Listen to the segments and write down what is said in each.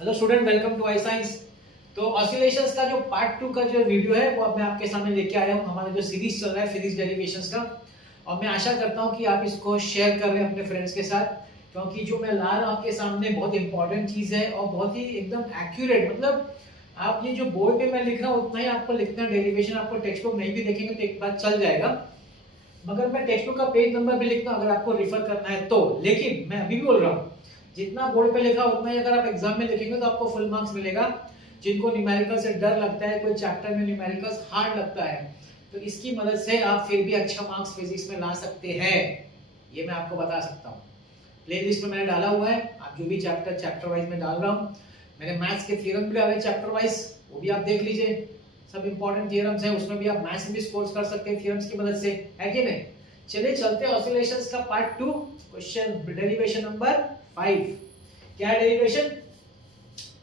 Hello student, welcome to I science. तो oscillations का जो पार्ट 2 का जो वीडियो है वो अब मैं आपके सामने लेके आया हूँ। हमारा जो सीरीज चल रहा है फिजिक्स डेरिवेशंस का, और मैं आशा करता हूँ कि आप इसको शेयर कर रहे हैं अपने फ्रेंड्स के साथ, क्योंकि जो मैं ला रहा हूँ आपके सामने बहुत इंपॉर्टेंट चीज है और बहुत ही एकदम एक्यूरेट। मतलब आप ये जो बोर्ड पे मैं लिख रहा हूँ उतना ही आपको लिखना है। डेरिवेशन आपको टेक्स्ट बुक नहीं भी देखेंगे तो एक बार चल जाएगा, मगर मैं टेक्स्ट बुक का पेज नंबर भी लिखता हूँ अगर आपको रिफर करना है तो। लेकिन मैं अभी भी बोल रहा हूँ, जितना बोर्ड पे लिखा उतना ही अगर आप एग्जाम में लिखेंगे तो आपको फुल मार्क्स मिलेगा। जिनको न्यूमेरिकल से डर लगता है, कोई चैप्टर में न्यूमेरिकल्स हार्ड लगता है, तो इसकी मदद से आप फिर भी अच्छा मार्क्स फिजिक्स में ला सकते हैं, ये मैं आपको बता सकता हूँ। प्लेलिस्ट में मैंने डाला हुआ है, आप जो भी चैप्टर वाइज में डाल रहा हूँ। मैंने मैथ्स के थ्योरम भी डाले चैप्टर वाइज, वो भी आप देख लीजिए। सब इंपॉर्टेंट थ्योरम्स हैं, उसमें भी आप मैथ्स में भी स्कोर कर सकते हैं थ्योरम्स की मदद से, है कि नहीं। चलिए चलते हैं ऑसिलेशंस का पार्ट 2, क्वेश्चन डेरिवेशन नंबर 5। क्या डेरिवेशन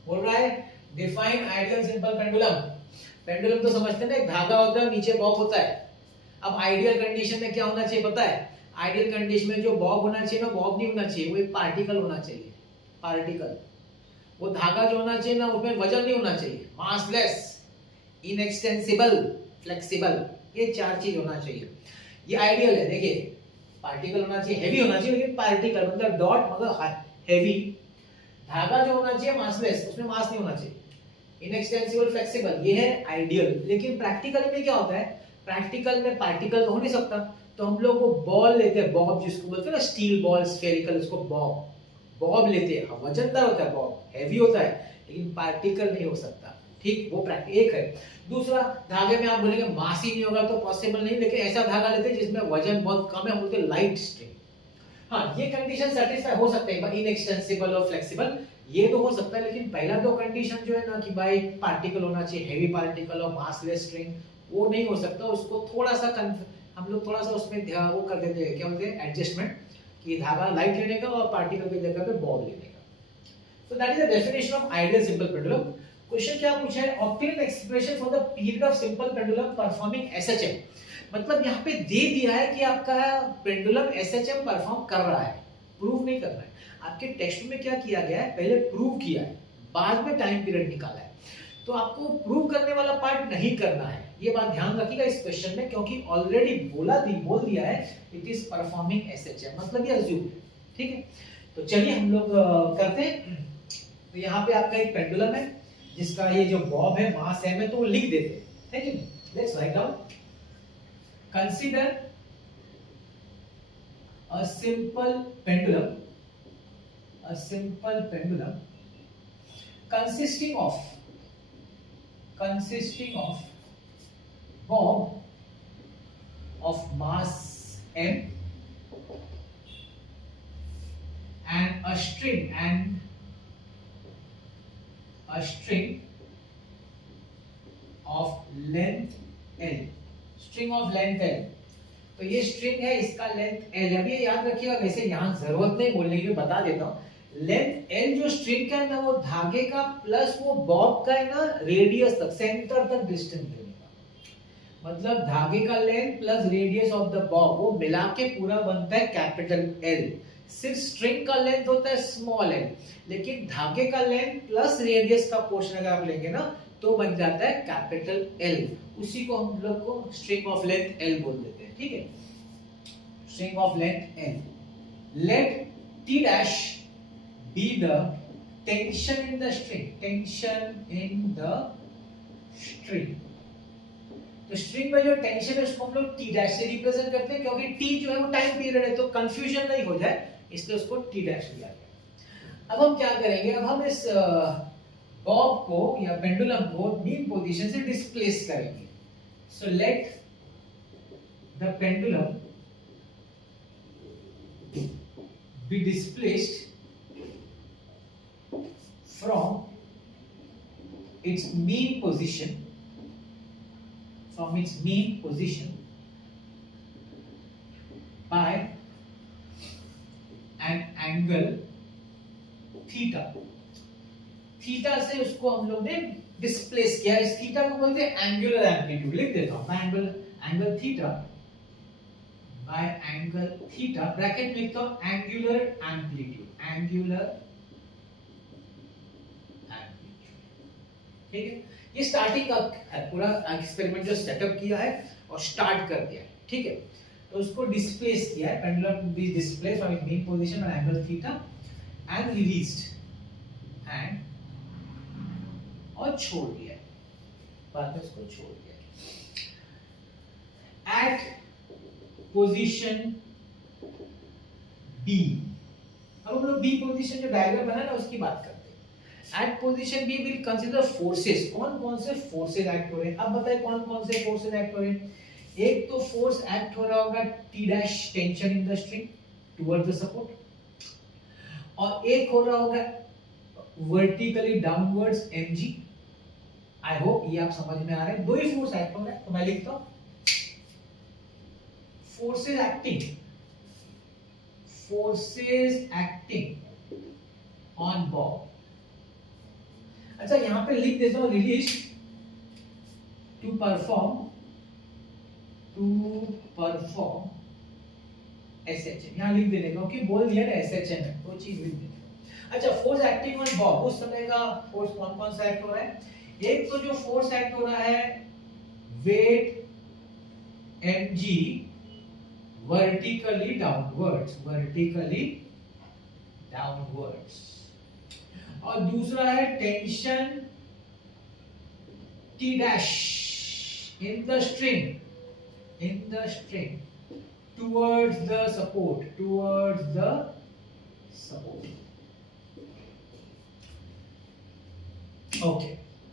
बोल रहा है? Define ideal simple pendulum. Pendulum तो समझते हैं ना, एक धागा होता है, नीचे बॉब होता है। अब आइडियल कंडीशन में क्या होना चाहिए पता है? आइडियल कंडीशन में जो बॉब होना चाहिए ना, बॉब नहीं होना चाहिए, वो एक पार्टिकल होना चाहिए। पार्टिकल, वो धागा जो होना चाहिए ना, उसमें वजन नहीं होना चाहिए। मासलेस, इनएक्सटेंसिबल, फ्लेक्सिबल, ये चार चीज होना चाहिए। ये आइडियल है। देखिए, पार्टिकल होना चाहिए, हैवी होना चाहिए, लेकिन पार्टिकल मतलब डॉट मतलब हैवी। धागा जो होना चाहिए मासलेस, उसमें मास नहीं होना चाहिए। इनएक्सटेंसिबल, फ्लेक्सिबल, ये है आइडियल। लेकिन प्रैक्टिकली में क्या होता है? प्रैक्टिकल में पार्टिकल तो हो नहीं सकता, तो हम लोग वो बॉल लेते हैं, बॉब जिसको बोलते हैं ना, स्टील बॉल स्फेरिकल, उसको बॉब बॉब लेते हैं। वजनदार होता है बॉब, हैवी होता है, लेकिन पार्टिकल नहीं हो सकता। ठीक, वो एक है। दूसरा, धागे में आप बोलेंगे मास ही नहीं होगा तो पॉसिबल नहीं, लेकिन ऐसा धागा लेते हैं जिसमें वजन बहुत कम है, बोलते हैं लाइट स्ट्रिंग। हाँ, ये कंडीशन सेटिस्फाई हो सकते हैं, इनएक्सटेंसिबल और फ्लेक्सिबल, ये तो हो सकता है। लेकिन पहला दो कंडीशन जो है ना कि भाई पार्टिकल होना चाहिए, हैवी पार्टिकल और मासलेस स्ट्रिंग, वो नहीं हो सकता। उसको थोड़ा सा हम लोग थोड़ा सा उसमें वो कर देते हैं, क्या बोलते हैं, एडजस्टमेंट, कि धागा लाइट लेने का और पार्टिकल की जगह पे बॉब लेने का। So that is the definition of ideal simple pendulum. Question क्या पूछा है? Obtain expression for the period of simple pendulum performing SHM. मतलब यहाँ पे दे दिया है कि आपका पेंडुलम एसएचएम परफॉर्म कर रहा है, प्रूव नहीं करना है। आपके टेक्स्ट में क्या किया गया है? पहले प्रूव किया है, बाद में टाइम पीरियड निकाला है। तो आपको प्रूव करने वाला पार्ट नहीं करना है, ये बात ध्यान रखिएगा इस क्वेश्चन में, क्योंकि ऑलरेडी बोल दिया है इट इज परफॉर्मिंग एसएचएम, मतलब ये अज्यूम है। ठीक है, तो चलिए हम लोग करते हैं। तो यहाँ पे आपका एक पेंडुलम है जिसका ये जो बॉब है मास m है, तो वो लिख देते हैं, है कि नहीं? Let's write down, consider a simple pendulum consisting of bob of mass m and a string of length L। String of length L, तो ये स्ट्रिंग है, इसका लेंथ L है। अब ये याद रखिएगा, वैसे यहाँ जरूरत नहीं बोलने की, बता देता हूँ। लेंथ L जो स्ट्रिंग का है ना, वो धागे का प्लस वो बॉब का है ना, रेडियस तक, सेंटर तक डिस्टेंस देने का। मतलब धागे का length plus radius of the Bob, वो मिला के पूरा बनता है कैपिटल L। सिर्फ स्ट्रिंग का लेंथ होता है स्मॉल l, लेकिन धागे का लेंथ प्लस रेडियस का पोर्शन अगर आप लेंगे ना, तो बन जाता है कैपिटल L। उसी को हम लोग को स्ट्रिंग ऑफ लेंथ L बोल देते हैं। ठीक है, string of length L। Let T dash be the tension in the string. तो स्ट्रिंग में जो टेंशन है उसको हम लोग T डैश से रिप्रेजेंट करते हैं, क्योंकि T जो है वो टाइम पीरियड है, तो कंफ्यूजन नहीं हो जाए इसलिए उसको T डैश लिया गया। अब हम क्या करेंगे? अब हम इस बॉब को या पेंडुलम को मीन पोजीशन से डिस्प्लेस करेंगे। So let the pendulum be displaced from its mean position by an angle theta। Theta से उसको हम लोग ने डिस्प्लेस किया। इस थीटा को बोलते हैं एंगुलर एम्पलीट्यूड। लिख देता हूं, एंगल थीटा ब्रैकेट में लिखता हूं एंगुलर एम्पलीट्यूड ठीक है, ये स्टार्टिंग का है, पूरा एक्सपेरिमेंट जो सेटअप किया है और स्टार्ट कर दिया है, ठीक है। तो उसको डिस्प्लेस किया है, pendulum be display from its main position at angle theta and released and और छोड़ दिया है, बाद में उसको छोड़ दिया एट पोजीशन बी। अब हम लोग बी पोजीशन जो डायग्राम बना ना उसकी बात करते हैं। At position B will consider forces, कौन कौन से फोर्सेस एक्ट हो रहे हैं। अब बताइए कौन कौन से फोर्सेस एक्ट हो रहे हैं। एक तो फोर्स एक्ट हो रहा होगा T dash tension in the string towards the support, और एक हो रहा होगा vertically downwards mg। I hope ये आप समझ में आ रहे हैं, दो ही फोर्स एक्ट हो रहा है। तो मैं लिखता हूं forces acting on ball। अच्छा यहां पे लिख देता हूं रिलीज टू परफॉर्म SHM, यहां लिख देने का कि बोल दिया ना SHM है, वो चीज लिख देने। अच्छा फोर्स एक्टिंग ऑन बॉल, उस समय का फोर्स कौन कौन सा एक्ट हो रहा है। एक तो जो फोर्स एक्ट हो रहा है वेट mg vertically downwards, और दूसरा है tension T dash in the string towards the support, okay.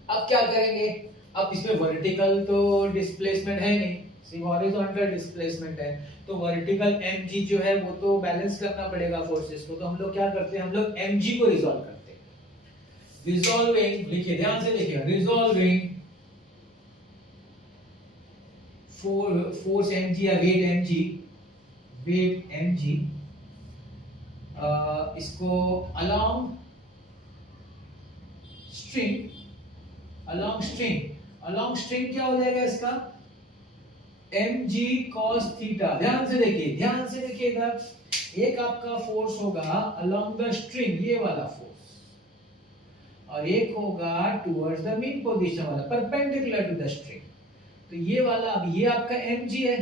अब क्या करेंगे, अब इसमें वर्टिकल तो डिस्प्लेसमेंट है नहीं, सिर्फ हॉरिजॉन्टल डिस्प्लेसमेंट है, तो वर्टिकल mg जो है वो तो बैलेंस करना पड़ेगा फोर्सेस को। तो हम लोग क्या करते हैं, हम लोग mg को रिजॉल्व करते हैं। रिजॉल्विंग, लिखिए ध्यान से लिखिए, रिजॉल्विंग फोर्स mg या वेट mg इसको अलोंग स्ट्रिंग क्या हो जाएगा इसका mg cos थीटा। ध्यान से देखिए इधर, एक आपका फोर्स होगा अलोंग द स्ट्रिंग, ये वाला फोर्स, और एक होगा टुवर्ड्स द मेन पोजीशन वाला, परपेंडिकुलर टू द स्ट्रिंग। तो ये वाला, अब ये आपका mg है,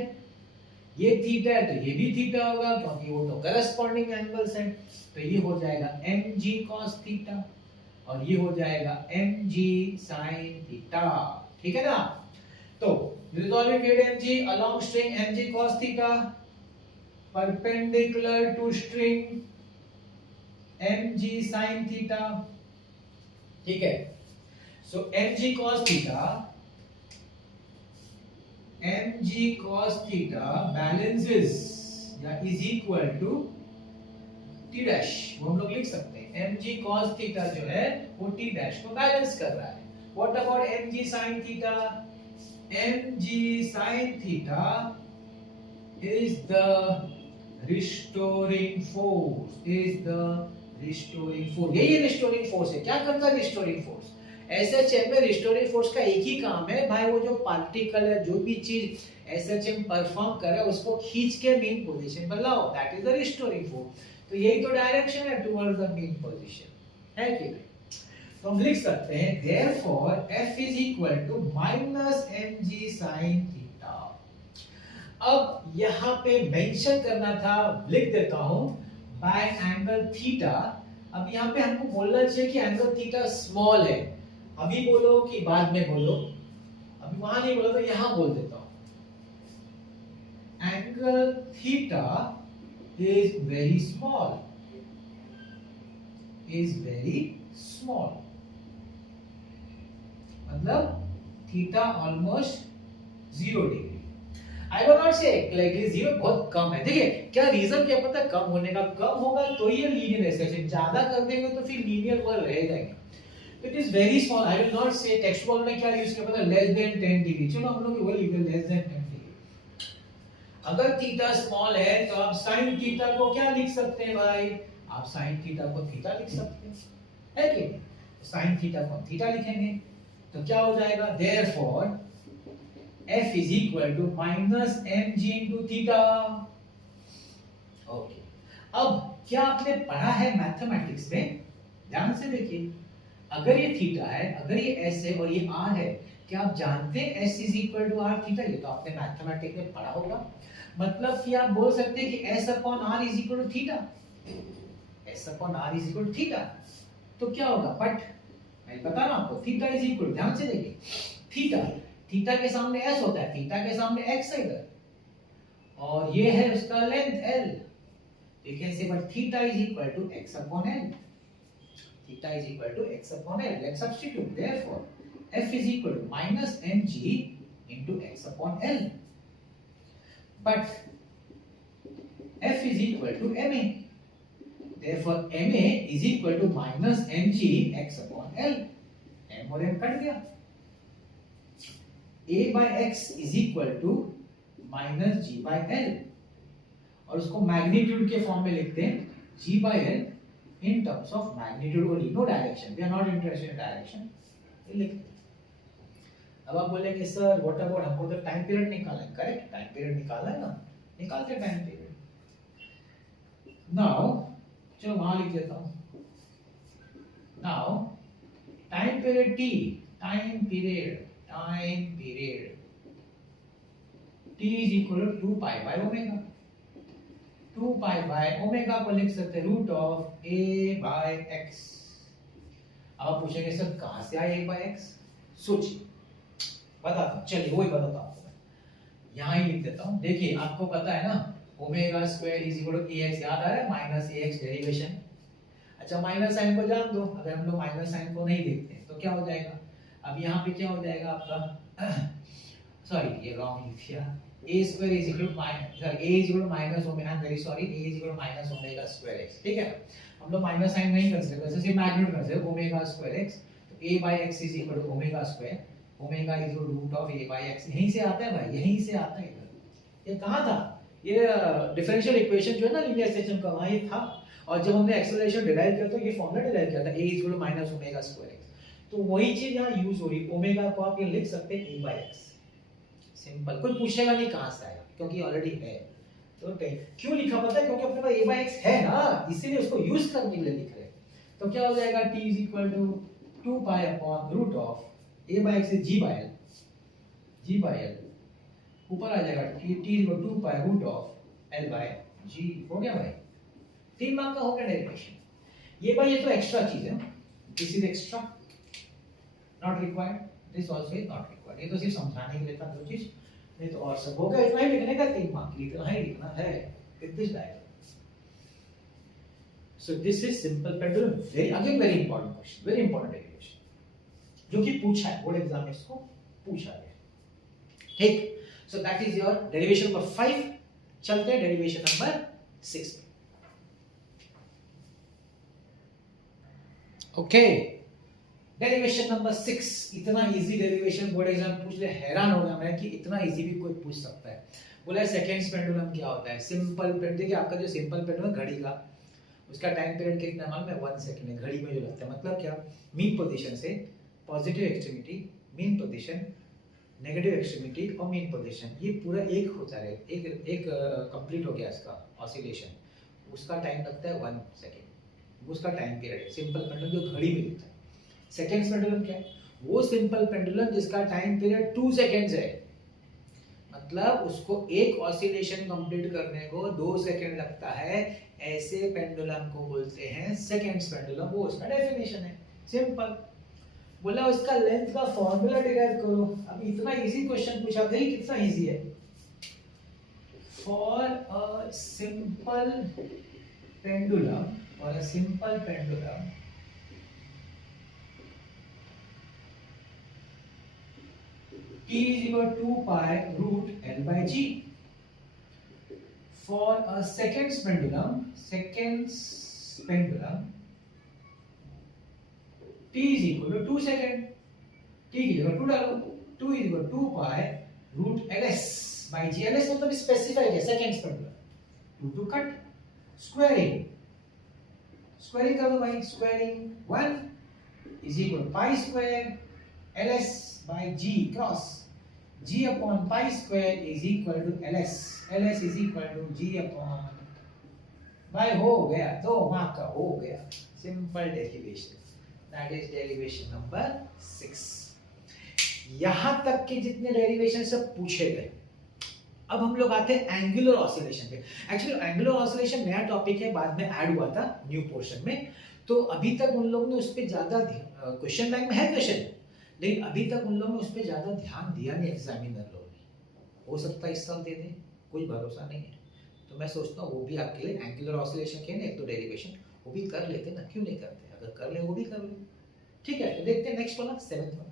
ये थीटा है, तो ये भी थीटा होगा क्योंकि वो तो करस्पॉन्डिंग एंगल्स हैं। तो ये हो जाएगा mg cos थीटा और ये हो जाएगा mg sin थीटा, ठीक है ना। तो resolving weight mg along string mg cos theta perpendicular to string mg sin theta, ठीक है। so mg cos theta balances या is equal to t dash, वो हम लोग लिख सकते हैं mg cos theta जो है वो t dash को बैलेंस कर रहा है। what about mg sin theta? mg sin theta is the restoring force, यही रिस्टोरिंग फोर्स है। क्या करता है रिस्टोरिंग फोर्स? SHM में रिस्टोरिंग फोर्स का एक ही काम है भाई, वो जो पार्टिकल है, जो भी चीज SHM परफॉर्म करे उसको खींच के मेन पोजीशन पर लाओ, that is the restoring force. तो यही तो डायरेक्शन है टुवर्ड्स द मेन पोजीशन, है कि नहीं। तो हम लिख सकते हैं therefore F is equal to minus mg sin theta। अब यहाँ पे मेंशन करना था, लिख देता हूँ by angle theta। अब यहाँ पे हमको बोलना चाहिए कि एंगल थीटा स्मॉल है, अभी बोलो कि बाद में बोलो, अभी वहां नहीं बोला तो यहाँ बोल देता हूँ। Angle theta is very small, मतलब theta almost 0 degree. I will not से लाइकली 0 बहुत कम है। देखिए क्या रीजन क्या पता है कम होने का, कम होगा तो ये लीनियर एक्सटेंशन, ज्यादा कर देंगे तो फिर लीनियर वर्ड रह जाएगा। तो it is very small, I will not से टेक्स्ट बुक में क्या यूज किया पता है, लेस देन 10 डिग्री। चलो हम लोग वो लिख दें लेस देन 10 डिग्री। अगर थीटा स्मॉल है तो आप sin थीटा को क्या लिख सकते हैं भाई, आप sin थीटा को थीटा लिख सकते हैं, है कि sin थीटा को थीटा लिखेंगे तो क्या हो जाएगा, therefore F is equal to minus mg into theta। Okay, अब क्या आपने पढ़ा है मैथमेटिक्स में, ध्यान से देखिए, अगर ये थीटा है, अगर ये एस है और ये आर है, क्या आप जानते हैं S is equal to R theta? ये तो आपने मैथमेटिक्स में पढ़ा होगा। मतलब कि आप बोल सकते हैं कि S upon R is equal to theta, S upon R is equal to theta. तो क्या होगा? बट मैं बता रहा हूं आपको, थीटा इज इक्वल, ध्यान से देखिए, थीटा, थीटा के सामने एस होता है, थीटा के सामने एक्स है इधर, और ये है उसका length L. You can say but theta is equal to X upon L, theta is equal to x upon L. Let's substitute. Therefore, f is equal to minus mg into x upon L. But f is equal to ma. Therefore, ma is equal to minus mg x upon L. m और m cut गया. a by x is equal to minus g by L. और उसको magnitude के form में लिखते हैं g by L in terms of magnitude only, no direction. We are not interested in direction. अब आप बोलेंगे सर व्हाट अबाउट, हमको तो टाइम पीरियड निकालना है, करेक्ट? टाइम पीरियड निकालना है ना, निकालते टाइम पीरियड। नाउ चलो वहां लिख देता हूं। Now time period t, time period t is equal to 2 pi by omega। 2 pi by omega को लिख सकते हैं root of a by x। अब आप पूछेंगे सर कहां से आया a by x? सोचिए, बताता हूं, चलिए वही बताता हूं आपको। यहां ही लिख देता हूं। देखिए आपको पता है ना omega square is equal to ax, याद आ रहा है? Minus ax derivation. अच्छा माइनस साइन को जान दो, अगर हम लोग माइनस साइन को नहीं देखते तो क्या हो जाएगा? अब यहां पे क्या हो जाएगा आपका सॉरी ये रॉन्ग लिख दिया, a square is equal to minus, a is equal to minus omega, I'm very sorry, a is equal to minus omega square x। ठीक है, हम लोग माइनस साइन नहीं कर सकते, सिर्फ मैग्नीट्यूड कर सकते, ओमेगा स्क्वायर x। तो a by x is equal to omega square, omega is equal to root of a by x। यहीं से आता है भाई, यहीं से आता है इधर। ये कहां था? ये डिफरेंशियल इक्वेशन जो है ना लीनियर सिस्टम का, वहां ये था। और जब हमने एक्सेलरेशन डिराइव किया तो ये फॉर्मूला डिराइव किया था, a is equal to minus omega square x। तो वही चीज यहां यूज हो रही है, ओमेगा को आप ये लिख सकते हैं a by x। सिंपल, कोई पूछेगा नहीं कहां से आया, क्योंकि ऑलरेडी है। तो क्यों लिखा पता है? क्योंकि अपने पास a by x है ना, इसीलिए उसको यूज करने के लिए लिख रहे हैं। तो क्या हो जाएगा? t is equal to 2 pi upon root of a by x is g by l, g by l ऊपर आ जाएगा t is equal to 2 pi root of l by g। हो गया भाई, 3 मार्क का हो गया डेरिवेशन। ये भाई ये तो एक्स्ट्रा चीज है, this is extra, not required, this also is not required. ये तो सिर्फ समझाने के लिए था दो चीज, नहीं तो और सब हो गया। इतना ही लिखने का, 3 मार्क इतना ही लिखना है with this diagram. So this is simple pendulum, very again very important question, very important derivation जो कि पूछा है बोर्ड एग्जाम में, इसको पूछा गया। ठीक, so that is your derivation number 5। चलते हैं derivation number 6। Okay, derivation number 6। इतना इजी डेरिवेशन बोर्ड एग्जाम पूछ ले, हैरान हो गया मैं कि इतना इजी भी कोई पूछ सकता है। बोला सेकंड्स पेंडुलम क्या होता है? सिंपल पेंडुलम, देखिए आपका जो सिंपल पेंडुलम घड़ी का, उसका टाइम पीरियड कितना मालूम है? 1 सेकंड है घड़ी में जो लगता है। मतलब क्या? मीन पोजीशन से positive extremity, mean position, negative extremity और मीन पोजीशन, ये पूरा एक होता है, एक कंप्लीट हो गया इसका ऑसिलेशन, उसका टाइम लगता है 1 सेकंड, उसका टाइम पीरियड है। सिंपल पेंडुलम जो घड़ी में लगता है। सेकंड्स पेंडुलम क्या है? वो सिंपल पेंडुलम जिसका टाइम पीरियड 2 सेकंड्स है, मतलब उसको एक ऑसिलेशन कंप्लीट करने को 2 सेकंड लगता है, ऐसे पेंडुलम को बोलते हैं सेकंड्स पेंडुलम। वो उसका डेफिनेशन है, सिंपल। बोला उसका लेंथ का फार्मूला डिराइव करो। अब इतना इजी क्वेश्चन पूछा था, कितना इजी है। For a simple pendulum, for a simple pendulum t is equal to 2 pi root L by G. For a seconds pendulum, t is equal to 2 second। t की जगह 2 डालो, 2 is equal to 2 pi root ls by G। ls मतलब specified है, seconds pendulum. 2 cut, squaring कर दो भाई, squaring 1 is equal to pi square ls by G cross G upon pi square is equal to ls, ls is equal to G upon भाई हो गया, 2 mark का हो गया, simple derivation. That is derivation number 6। यहां तक के जितने डेरिवेशन सब पूछे गए। अब हम लोग आते हैं एंगुलर ऑसिलेशन पे। एक्चुअली एंगुलर ऑसिलेशन नया टॉपिक है, बाद में ऐड हुआ था न्यू पोर्शन में, तो अभी तक उन लोगों ने उस पे ज्यादा क्वेश्चन बैंक में है क्वेश्चन, लेकिन अभी तक उन लोगों ने उस पे ज्यादा ध्यान दिया नहीं एग्जामिनर लोग ने। हो सकता है इस साल दे दें, कोई भरोसा नहीं है। तो मैं सोचता हूँ वो भी आपके लिए एंगुलर ऑसिलेशन के एक दो डेरिवेशन वो भी कर लेते ना, क्यों नहीं करते? अगर कर ले वो भी कर ले। ठीक है, तो देखते हैं नेक्स्ट वाला 7th वाला।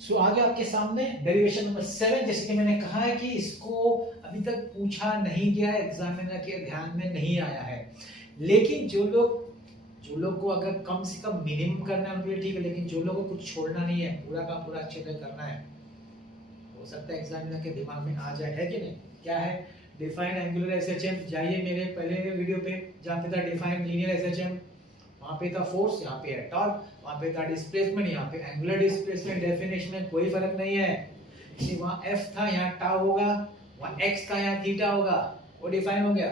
सो आगे आपके सामने डेरिवेशन नंबर 7। जैसे कि मैंने कहा है कि इसको अभी तक पूछा नहीं गया है, एग्जामिनर के ध्यान में नहीं आया है, लेकिन जो लोग को अगर कम से कम मिनिमम करना है उनके लिए ठीक है, लेकिन जो लोगों को कुछ छोड़ना नहीं है, पूरा का पूरा अच्छे से करना है, हो सकता है एग्जामिनर के दिमाग में आ जाए, है कि नहीं? क्या है? Define angular SHM. जाइए मेरे पहले वीडियो पे जहाँ पे था डिफाइन लीनियर एसएचएम, वहाँ पे था फोर्स, यहाँ पे है टॉर्क, वहाँ पे था डिस्प्लेसमेंट, यहाँ पे एंगुलर डिस्प्लेसमेंट। डेफिनेशन में कोई फर्क नहीं है, इसलिए वहाँ एफ था, यहाँ टाउ होगा, वहाँ एक्स था, यहाँ थीटा होगा, वो डिफाइन हो गया,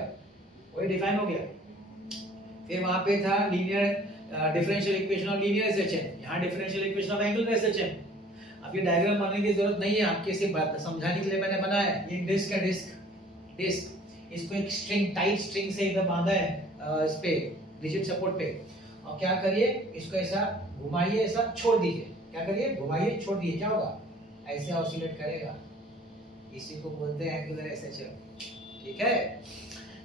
वो डिफाइन हो गया। फिर वहाँ पे था linear differential equation of linear SHM, यहाँ differential equation of angular SHM. अब ये डायग्राम बनाने की जरूरत नहीं है, आपके सिर्फ बात समझाने के लिए मैंने बनाया है। ये डिस्क है, डिस्क इसको एक स्ट्रिंग, टाइट स्ट्रिंग से इधर बांधा है इस पे रिजिड सपोर्ट पे, और क्या करिए इसको ऐसा घुमाइए, ऐसा छोड़ दीजिए। क्या करिए? घुमाइए, छोड़ दीजिए, क्या होगा? ऐसे ऑसिलेट करेगा। इसी को बोलते हैं एंगुलर एसएचएम। ठीक है,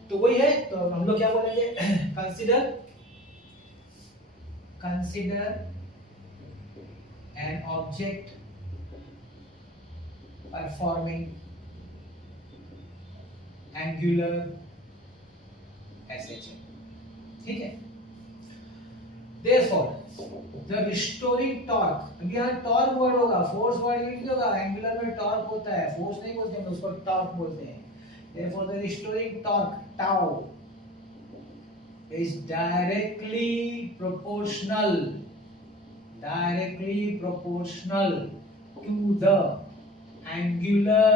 तो वही है। तो हम लोग क्या बोलेंगे? Consider an object performing angular SHM. ठीक है, therefore the restoring torque, अब यहाँ टॉर्क वर्ड होगा, फोर्स वर्ड यूज नहीं होगा। एंगुलर में टॉर्क होता है, फोर्स नहीं बोलते हैं, उसको टॉर्क बोलते हैं। therefore the restoring torque tau is directly proportional to the angular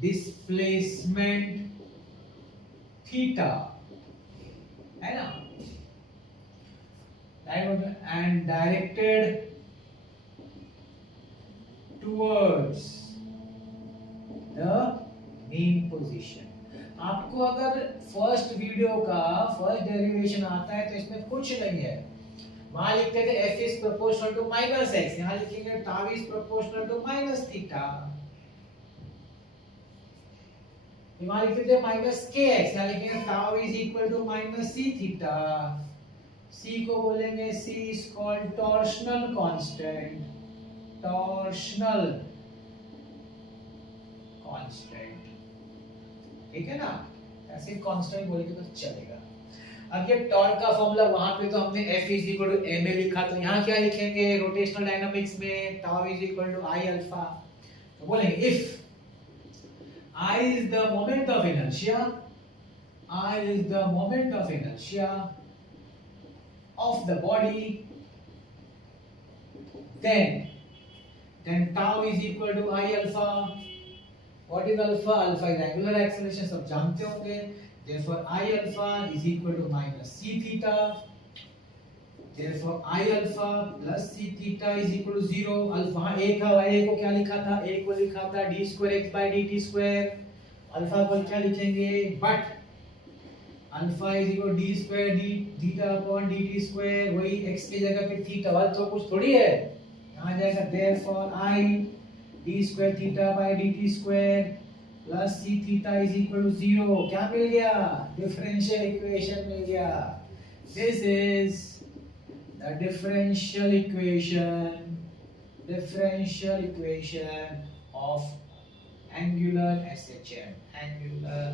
displacement theta, है ना, and directed towards the mean position। आपको अगर फर्स्ट वीडियो का फर्स्ट डेरिवेशन आता है तो इसमें कुछ नहीं है। वहां लिखते थे f is proportional to minus x, यहाँ लिखेंगे tau is proportional to minus theta। वहां लिखते थे minus kx, यहाँ लिखेंगे tau is equal to minus c theta। C को बोलेंगे C is called torsional constant, ठीक है ना? ऐसे कांस्टेंट बोलेंगे तो चलेगा। अब ये टॉर्क का फॉर्मूला वहां पे तो हमने F is equal to ma लिखा, तो यहाँ क्या लिखेंगे? रोटेशनल डायनामिक्स में tau is equal to I alpha, तो बोलेंगे if I is the moment of inertia of the body, then tau is equal to I alpha। What is alpha? Alpha is angular acceleration, सब जानते होंगे। therefore I alpha is equal to minus c theta, therefore I alpha plus c theta is equal to 0। Alpha a था, a को क्या लिखा था? a को लिखा था d square x by dt square। Alpha को क्या लिखेंगे? but alpha is equal to d square d theta upon dt square, वही x की जगह पे थीटा, और तो कुछ थोड़ी है, यहाँ जाएगा therefore I d square theta by dt square plus c theta is equal to 0। क्या मिल गया? डिफरेंशियल इक्वेशन मिल गया। This is the differential equation of angular SHM. Angular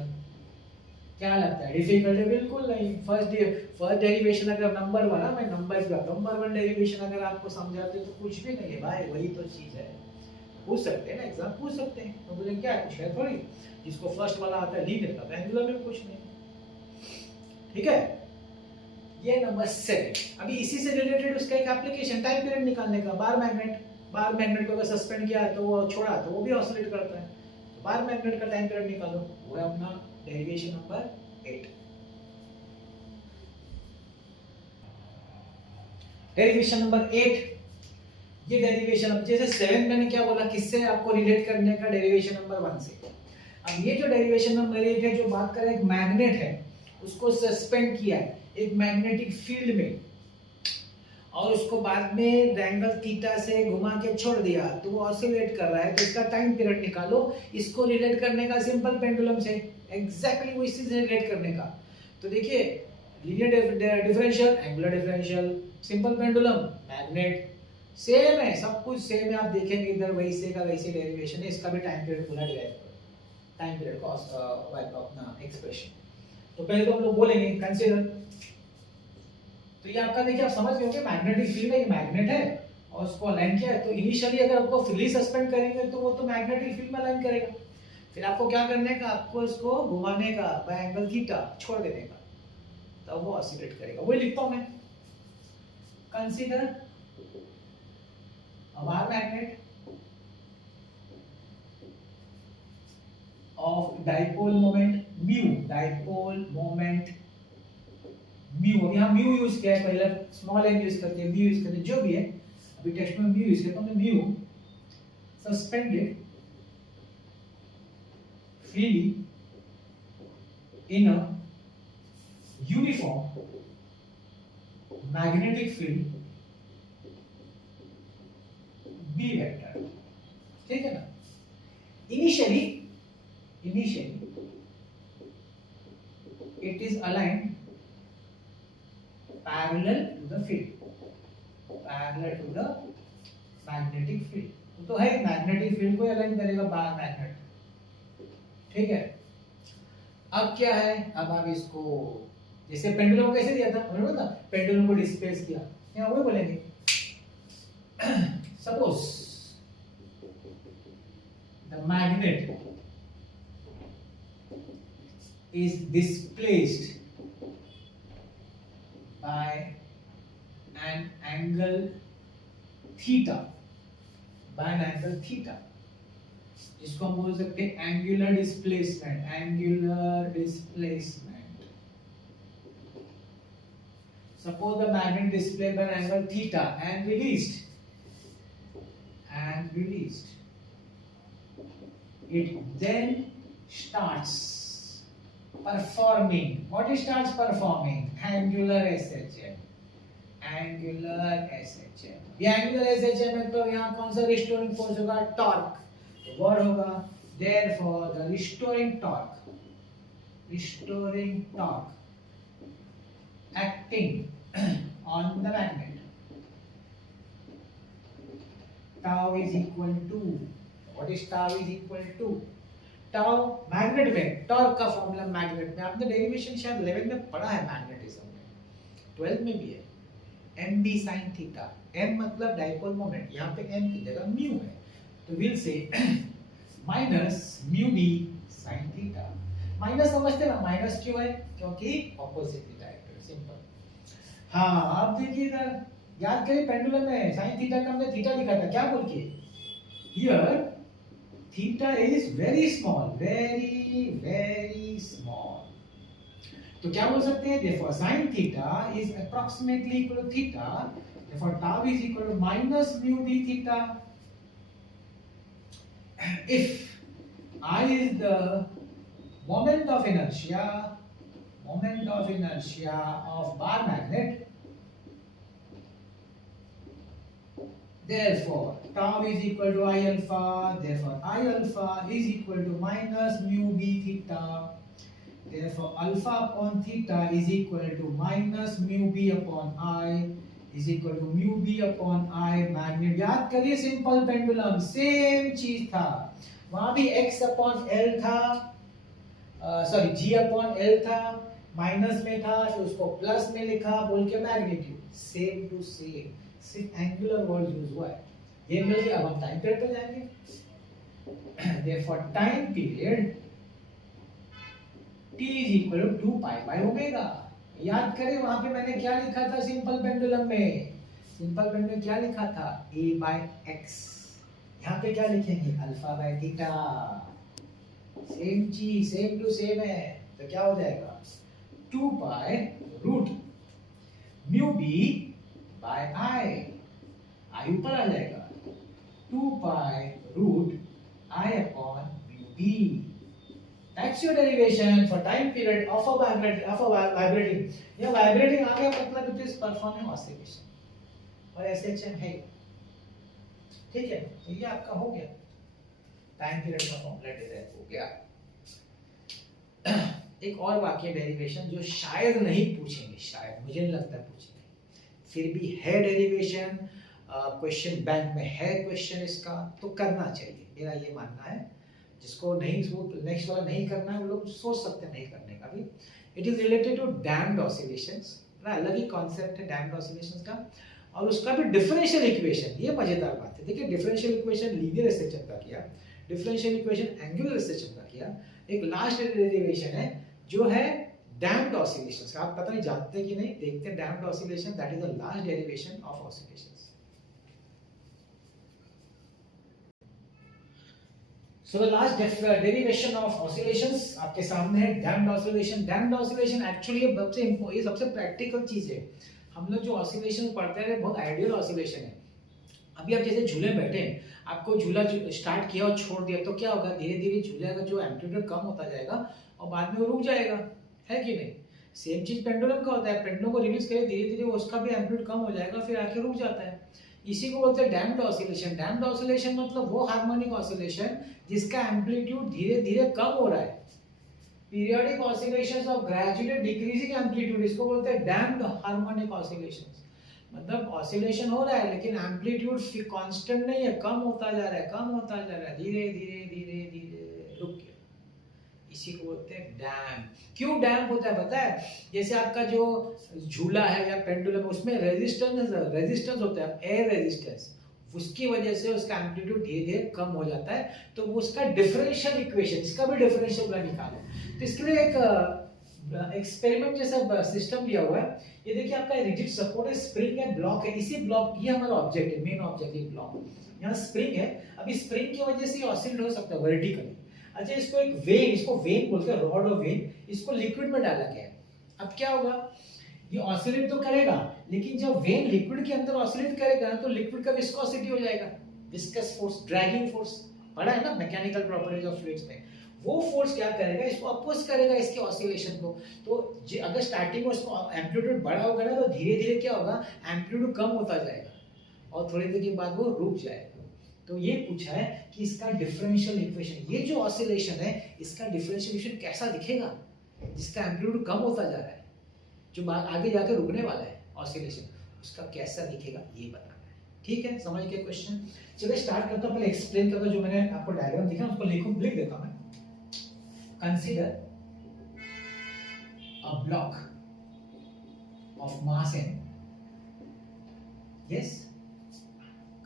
क्या लगता है? डिफिकल्ट है? बिल्कुल नहीं। फर्स्ट डेरिवेशन अगर नंबर वन, मैं नंबर वन डेरिवेशन अगर आपको समझाते तो कुछ भी नहीं है भाई, वही तो चीज है। पूछ सकते हैं ना, एग्जाम पूछ सकते हैं, तो बोले क्या कुछ है थोड़ी, जिसको फर्स्ट वाला आता है लीनियर का, एंगुलर में कुछ नहीं। ठीक है, ये नंबर 7। अभी इसी से रिलेटेड उसका एक एप्लीकेशन, टाइम पीरियड निकालने का। बार मैग्नेट को अगर सस्पेंड किया तो वो छोड़ा तो वो भी ऑसिलेट करता है, तो बार मैग्नेट का टाइम पीरियड निकालो, वो है अपना डेरिवेशन नंबर 8। डेरिवेशन नंबर 8, ये डेरिवेशन, अब जैसे 7 मैंने क्या बोला, किससे आपको रिलेट करने का, डेरिवेशन नंबर 1 से। अब ये जो डेरिवेशन नंबर 8 है, जो बात करें, एक मैग्नेट है, उसको सस्पेंड किया है एक मैग्नेटिक फील्ड में, और उसको बाद में एंगल थीटा से घुमा के छोड़ दिया, तो वो ऑसिलेट कर रहा है, तो इसका टाइम पीरियड निकालो। इसको रिलेट करने का सिंपल पेंडुलम से, एग्जैक्टली वो इसी से रिलेट करने का। तो देखिए, linear differential, angular differential, simple pendulum, magnet, same है, सब कुछ सेम है। आप देखेंगे इधर वैसे का वैसे डेरिवेशन है, इसका भी टाइम पीरियड पूरा डिराइव करो, टाइम पीरियड का अपना एक्सप्रेशन। तो पहले तो हम लोग बोलेंगे कंसीडर, तो ये आपका देखिए, आप समझ गए होंगे, मैग्नेटिक फील्ड है, ये मैग्नेट है और उसको अलाइन किया है। तो इनिशियली अगर आपको फ्रीली सस्पेंड करेंगे तो वो तो मैग्नेटिक फील्ड में अलाइन करेगा, फिर आपको क्या करने का, आपको इसको घुमाने का बाय एंगल थीटा, छोड़ देने का, तब वो ऑसिलेट करेगा। वही लिखता हूं मैं, consider a bar magnet of dipole moment mu, dipole moment mu, अब यहाँ म्यू यूज किया है, पहले स्मॉल एम यूज करते हैं, म्यू यूज करते हैं, जो भी है, अभी टेक्स्ट में म्यू यूज करता हूँ मैं, mu suspended freely in a uniform magnetic field B vector, ठीक है ना। Initially it is aligned parallel to the field, parallel to the magnetic field, तो है मैग्नेटिक फील्ड को अलाइन करेगा बार मैग्नेट, ठीक है। अब क्या है, अब आप इसको, जैसे पेंडुलम को कैसे दिया था, हमने बोला पेंडुलम को डिस्प्लेस किया, यहाँ वही बोलेंगे। Suppose the magnet is displaced by an angle theta, जिसको हम बोल सकते हैं angular displacement. Suppose the magnet displayed by an angle theta and released, it then starts performing. What it starts performing? Angular SHM. ये angular SHM है, तो यहाँ कौन सा restoring force होगा? Torque. तो वर्ड होगा therefore the restoring torque acting on the magnet, tau is equal to, what is tau is equal to? tau magnet में, टॉर्क का फॉर्मूला मैग्नेट में आपने डेरिवेशन शायद 11 में पढ़ा है, मैग्नेटिज्म में 12 में भी है, mb sin थीटा। m मतलब डाइपोल मोमेंट, यहाँ पे m की जगह म्यू है, तो will say minus mu b sin theta. Minus समझते ना, माइनस क्यों है? क्योंकि ऑपोजिट डायरेक्शन, सिंपल। हाँ आप देखिए इधर, याद करिए पेंडुलम में साइन थीटा का हमने थीटा लिखा था, क्या बोल के? Here theta is very small, very small, तो क्या बोल सकते हैं? therefore sin theta is approximately equal to theta, therefore tau is equal to minus mu b theta. If I is the moment of inertia of bar magnet, therefore tau is equal to I alpha, therefore I alpha is equal to minus mu b theta, therefore alpha upon theta is equal to minus mu b upon I is equal to mu b upon I magnet. याद करिए simple pendulum same चीज था, वहां भी x upon l था, sorry g upon l था, minus में था, फिर उसको प्लस में लिखा बोल के मैग्नीट्यूड, सेम टू सेम, सिर्फ एंगुलर वर्ड यूज हुआ है। ये मिल गया, अब हम टाइम पीरियड पे जाएंगे। therefore time period t is equal to 2 pi by omega। याद करें वहां पे मैंने क्या लिखा था सिंपल पेंडुलम में? सिंपल पेंडुलम में क्या लिखा था? a by x। यहाँ पे क्या लिखेंगे? Alpha by theta. सेम चीज, सेम टू सेम है, तो क्या हो जाएगा? 2 pi root mu b by I, I ऊपर आ जाएगा, 2 pi root I upon B. That's your derivation for time period of a vibrating. ये vibrating आ गया मतलब it is performing oscillation और SHM है, ठीक है। तो ये आपका हो गया टाइम पीरियड का फॉर्मूला डिराइव हो गया। एक और वाक्य डेरिवेशन जो शायद नहीं पूछेंगे, शायद मुझे नहीं लगता पूछेंगे, फिर भी है डेरिवेशन, क्वेश्चन बैंक में है क्वेश्चन इसका, तो करना चाहिए, मेरा ये मानना है। जिसको नहीं नेक्स्ट वाला नहीं करना है वो लोग सोच सकते हैं नहीं करने का भी। It is related to damped oscillations, अलग ही कॉन्सेप्ट है डैम्प्ड ऑसिलेशंस का, और उसका भी डिफरेंशियल इक्वेशन। ये मजेदार बात है, देखिए डिफरेंशियल इक्वेशन लीनियर सिस्टम का किया, डिफरेंशियल इक्वेशन एंगुलर सिस्टम का किया, एक लास्ट डेरिवेशन है जो है डैम्प्ड ऑसिलेशंस। आप पता नहीं जानते कि नहीं, देखते हैं damped oscillation, that is the last derivation of oscillations. So the last derivation of oscillations आपके सामने है damped oscillation. Damped oscillation actually ये सबसे प्रैक्टिकल चीज है। हम लोग जो ऑसिलेशन पढ़ते हैं बहुत आइडियल ऑसिलेशन है। अभी आप जैसे झूले में बैठे हैं, आपको झूला स्टार्ट किया और छोड़ दिया, तो क्या होगा, धीरे धीरे झूले का जो एम्पलीट्यूड कम होता जाएगा और बाद में वो रुक जाएगा, है कि नहीं। सेम चीज पेंडुलम का होता है, पेंडुलम को रिलीज करें धीरे धीरे उसका भी एम्पलीट्यूड कम हो जाएगा, फिर आके रुक जाता है। इसी को बोलते हैं डैम्प्ड ऑसिलेशन। डैम्प्ड ऑसिलेशन मतलब वो हार्मोनिक ऑसिलेशन जिसका एम्पलीट्यूड धीरे धीरे कम हो रहा है। Periodic oscillations of gradually decreasing amplitude, इसको बोलते हैं डैम्प्ड हार्मोनिक ऑसिलेशंस। मतलब ऑसिलेशन हो रहा है लेकिन एम्पलीट्यूड कांस्टेंट नहीं है, कम होता जा रहा है, कम होता जा रहा है, धीरे धीरे धीरे धीरे रुक गया। इसी को बोलते हैं डैम्प। क्यों डैम्प होता है पता है, जैसे आपका जो झूला है या पेंडुलम, उसमें रेजिस्टेंस होता है, एयर रेजिस्टेंस, उसकी वजह से उसका एम्पलीट्यूड धीरे धीरे कम हो जाता है। तो उसका डिफरेंशियल इक्वेशन, इसका भी डिफरेंशियल निकालो। तो इसके लिए एक एक्सपेरिमेंट जैसा सिस्टम दिया हुआ है। ये देखिए आपका रिजिड सपोर्ट है, स्प्रिंग है, ब्लॉक है, इसी ब्लॉक, ये हमारा ऑब्जेक्ट है, मेन ऑब्जेक्ट है ब्लॉक। यहाँ स्प्रिंग है, अभी स्प्रिंग की वजह से ऑसिलेट हो सकता है वर्टिकली। अच्छा, इसको एक वेन, इसको वेन बोलते हैं, रॉड और वेन, इसको लिक्विड में डाला गया है। अब क्या होगा, ये ऑसिलेट तो करेगा, लेकिन जब वेन लिक्विड के अंदर ऑसिलेट करेगा तो लिक्विड का विस्कोसिटी हो जाएगा, विस्कस फोर्स, ड्रैगिंग फोर्स, पढ़ा है ना मैकेनिकल प्रॉपर्टीज ऑफ फ्लूइड्स में। वो फोर्स क्या करेगा, इसको अपोज करेगा इसके ऑसिलेशन को। तो अगर स्टार्टिंग में उसको एम्पलीट्यूड बड़ा होगा ना, तो धीरे धीरे क्या होगा, एम्पलीट्यूड कम होता जाएगा और थोड़ी देर के बाद वो रुक जाएगा। तो ये पूछा है कि इसका डिफरेंशियल इक्वेशन, ये जो ऑसिलेशन है इसका डिफरेंशियल इक्वेशन कैसा दिखेगा, जिसका एम्पलीट्यूड कम होता जा रहा है, जो आगे जाकर रुकने वाला है ऑसिलेशन, उसका कैसा दिखेगा ये बताना है। ठीक है, समझ गए क्वेश्चन। चलिए स्टार्ट करता हूं, पहले एक्सप्लेन करता हूं, जो मैंने आपको डायग्राम दिखा उसको लिख देता हूं मैं। Consider a block of mass n, yes,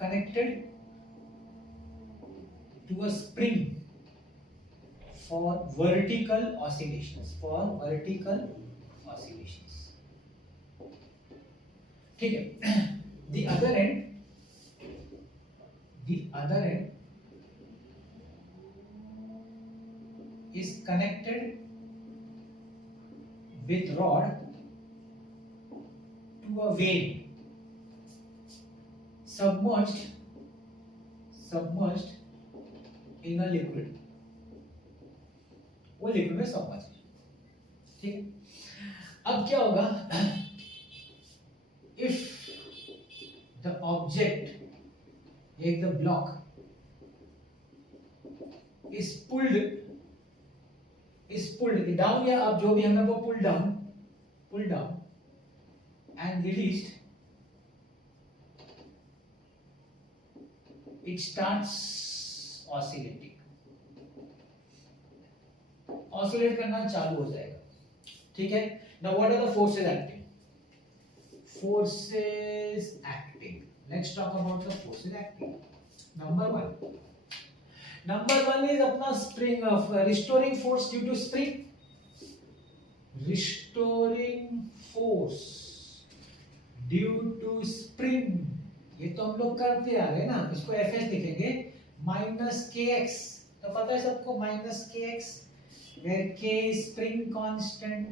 connected to a spring for vertical oscillations, ठीक है। the other end is connected with rod to a vane submerged in a liquid, वो लिक्विड में सबमर्ज है, ठीक है। अब क्या होगा, if the object, like the block, is pulled down, या अब जो भी हमें वो pull down and released, it starts oscillating, oscillate करना चालू हो जाएगा, ठीक है। Now what are the forces acting? Forces acting. Let's talk about the forces acting. Number one is अपना spring of restoring force due to spring. Restoring force due to spring. ये तो हम लोग करते आ रहे हैं ना, इसको Fs लिखेंगे minus kx, तो पता है सबको minus kx, where k is spring constant।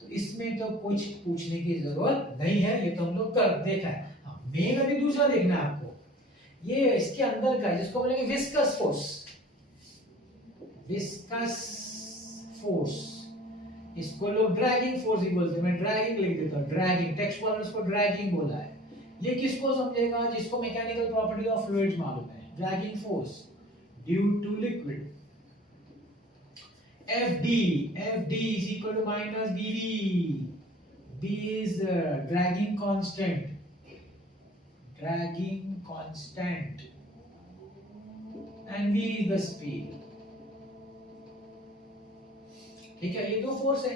तो इसमें तो कुछ पूछने की जरूरत नहीं है, ये तो हम लोग कर देखा है। हाँ, मेन अभी दूसरा देखना है आपको, ये इसके अंदर का जिसको बोलेंगे विस्कस फोर्स। विस्कस फोर्स, इसको लोग ड्रैगिंग फोर्स ही बोलते हैं, मैं ड्रैगिंग लिख देता हूं, ड्रैगिंग, टेक्स्ट वाला इसको ड्रैगिंग बोला है। ये किसको समझेगा? जिसको मैकेनिकल प्रॉपर्टी ऑफ फ्लूइड्स मालूम है। Dragging force due to liquid, FD is equal to minus BV. B is dragging constant, and V is the speed. ठीक है, ये दो फोर्स है।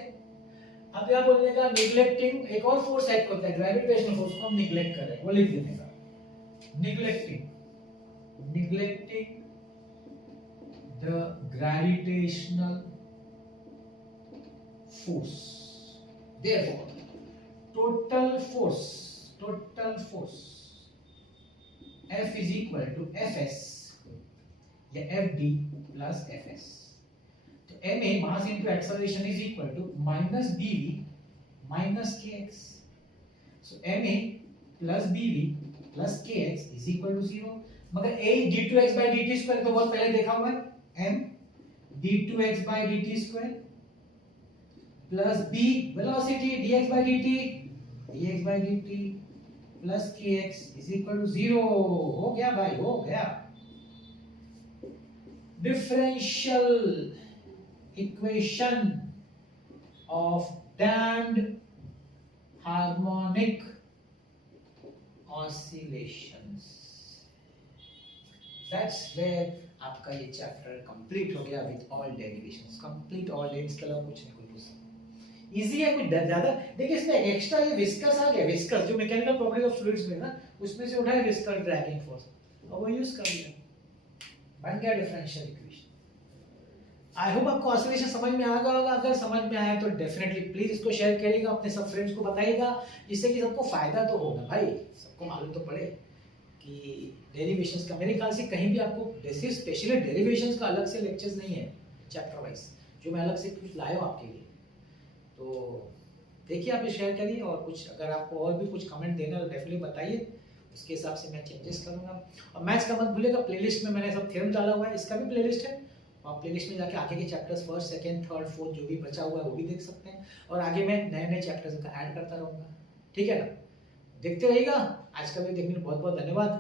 अब क्या बोलने का, निग्लेक्टिंग एक और फोर्स एक्ट होता है, ग्रेविटेशनल फोर्स को हम निग्लेक्ट कर रहे हैं, वो लिख देने का, neglecting the gravitational force. Therefore, total force F is equal to Fs या Fd plus Fs. तो ma mass into acceleration is equal to minus bv minus kx. So ma plus bv plus kx is equal to 0. मगर a d2x by dt square तो बहुत पहले देखा हुआ है, m d2x by dt square plus b velocity dx by dt plus kx is equal to 0. हो गया भाई, हो गया। Differential equation of damped harmonic oscillations. That's where आपका ये चैप्टर कंप्लीट हो गया with all derivations, complete all, इसके अलावा कुछ नहीं, कोई पूछना इजी है, कुछ ज्यादा। देखिए इसमें एक्स्ट्रा ये विस्कस आ गया, विस्कस जो मैकेनिकल प्रॉपर्टी ऑफ फ्लूइड्स में ना, उसमें से उठाया विस्कस ड्रैगिंग फोर्स, और वो यूज कर लिया, बन गया डिफरेंशियल इक्वेशन। आई होप आपको ऑसिलेशन समझ में आ गया होगा। अगर समझ में आया तो डेफिनेटली प्लीज इसको शेयर करिएगा, अपने सब फ्रेंड्स को बताइएगा, जिससे कि सबको फायदा तो होगा भाई, सबको मालूम तो पड़े कि डेरिवेशंस का। मेरे ख्याल से कहीं भी आपको बेसिक स्पेशली डेरिवेशंस का अलग से लेक्चर्स नहीं है चैप्टर वाइज, जो मैं अलग से कुछ लाया हूं आपके लिए। तो देखिए, आप शेयर करिए, और कुछ अगर आपको और भी कुछ कमेंट देना है तो डेफिनेटली बताइए, उसके हिसाब से मैं चेंजेस करूंगा। और मैथ्स का मत भूलिएगा, प्लेलिस्ट में मैंने सब थ्योरम डाला हुआ है, इसका भी प्लेलिस्ट है, आप प्लेलिस्ट में जाके आगे के chapters first second third fourth जो भी बचा हुआ है वो भी देख सकते हैं, और आगे मैं नए नए चैप्टर्स का ऐड करता रहूंगा। ठीक है ना, देखते रहिएगा। आज का वीडियो देखने के लिए बहुत बहुत धन्यवाद।